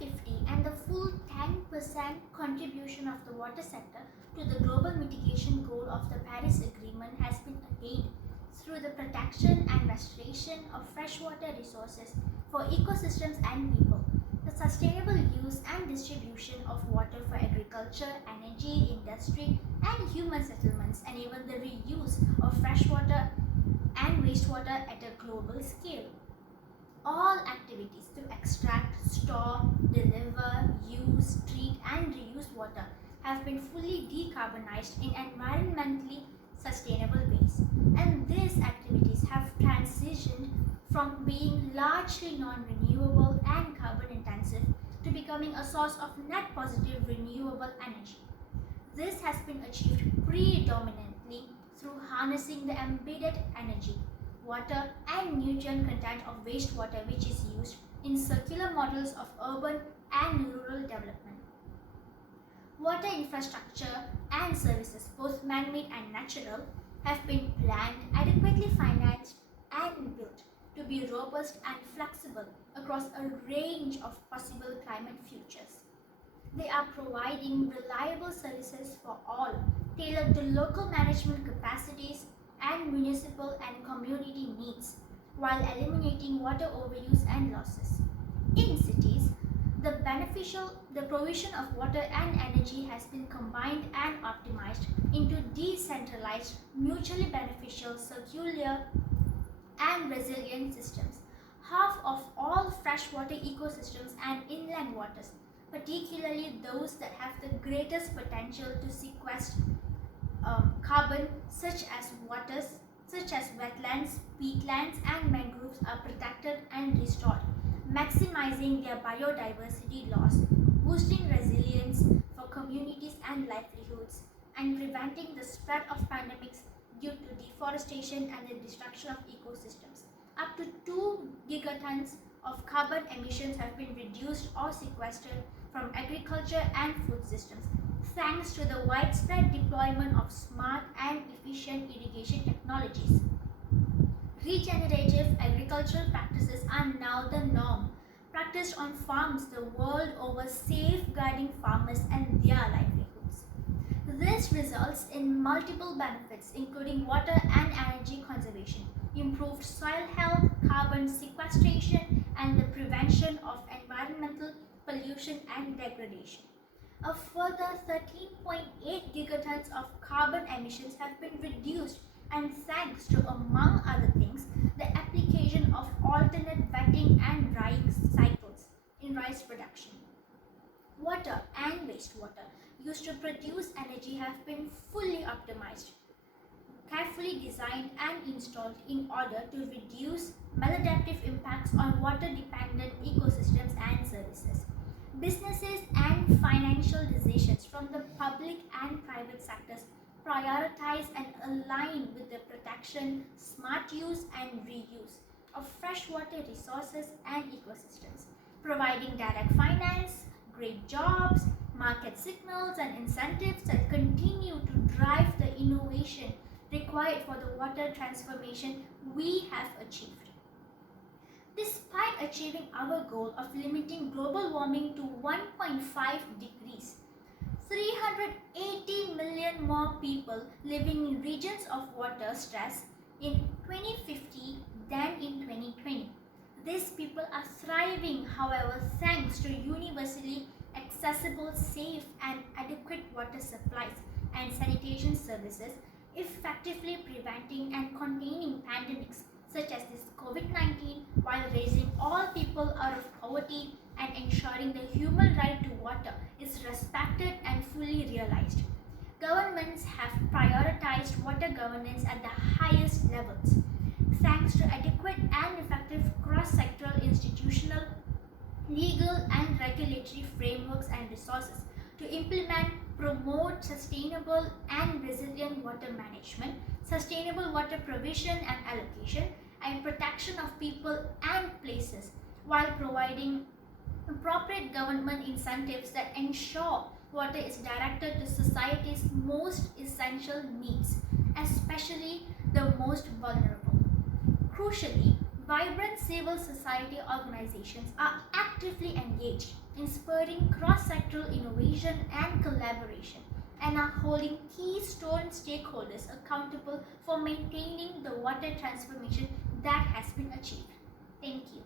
2050 and the full 10% contribution of the water sector to the global mitigation goal of the Paris Agreement has been attained through the protection and restoration of freshwater resources for ecosystems and people. The sustainable use and distribution of water for agriculture, energy, industry, and human settlements enable the reuse of freshwater and wastewater at a global scale. All activities to extract, store, deliver, use, treat, and reuse water have been fully decarbonized in environmentally sustainable ways. And these activities have transitioned from being largely non-renewable and carbon intensive to becoming a source of net positive renewable energy. This has been achieved predominantly through harnessing the embedded energy, water, and nutrient content of wastewater, which is used in circular models of urban and rural development. Water infrastructure and services, both man-made and natural, have been planned, adequately financed, and built to be robust and flexible across a range of possible climate futures. They are providing reliable services for all, tailored to local management capacities and municipal and community needs, while eliminating water overuse and losses. In cities, the provision of water and energy has been combined and optimized into decentralized, mutually beneficial, circular, and resilient systems. Half of all freshwater ecosystems and inland waters, particularly those that have the greatest potential to sequester carbon, such as wetlands, peatlands, and mangroves, are protected and restored, maximizing their biodiversity loss, boosting resilience for communities and livelihoods, and preventing the spread of pandemics due to deforestation and the destruction of ecosystems. Up to 2 gigatons of carbon emissions have been reduced or sequestered from agriculture and food systems, thanks to the widespread deployment of smart and efficient irrigation technologies. Regenerative agricultural practices are now the norm, practiced on farms the world over, safeguarding farmers and their livelihoods. This results in multiple benefits, including water and energy conservation, improved soil health, carbon sequestration, and the prevention of environmental pollution and degradation. A further 13.8 gigatons of carbon emissions have been reduced, and thanks to, among other things, the application of alternate wetting and drying cycles in rice production. Water and wastewater used to produce energy have been fully optimized, carefully designed and installed in order to reduce maladaptive impacts on water-dependent ecosystems and services. Businesses and financial decisions from the public and private sectors prioritize and align with the protection, smart use, and reuse of freshwater resources and ecosystems, providing direct finance, great jobs, market signals, and incentives that continue to drive the innovation required for the water transformation we have achieved. Despite achieving our goal of limiting global warming to 1.5 degrees, 380 million more people living in regions of water stress in 2050 than in 2020. These people are thriving, however, thanks to universally accessible, safe, and adequate water supplies and sanitation services, effectively preventing and containing pandemics such as this COVID-19, while raising all people out of poverty and ensuring the human right to water is respected and fully realized. Governments have prioritized water governance at the highest levels, thanks to adequate and effective cross-sectoral institutional, legal, and regulatory frameworks and resources to implement, promote sustainable and resilient water management, sustainable water provision and allocation, and protection of people and places, while providing appropriate government incentives that ensure water is directed to society's most essential needs, especially the most vulnerable. Crucially, vibrant civil society organizations are active actively engaged in spurring cross-sectoral innovation and collaboration, and are holding keystone stakeholders accountable for maintaining the water transformation that has been achieved. Thank you.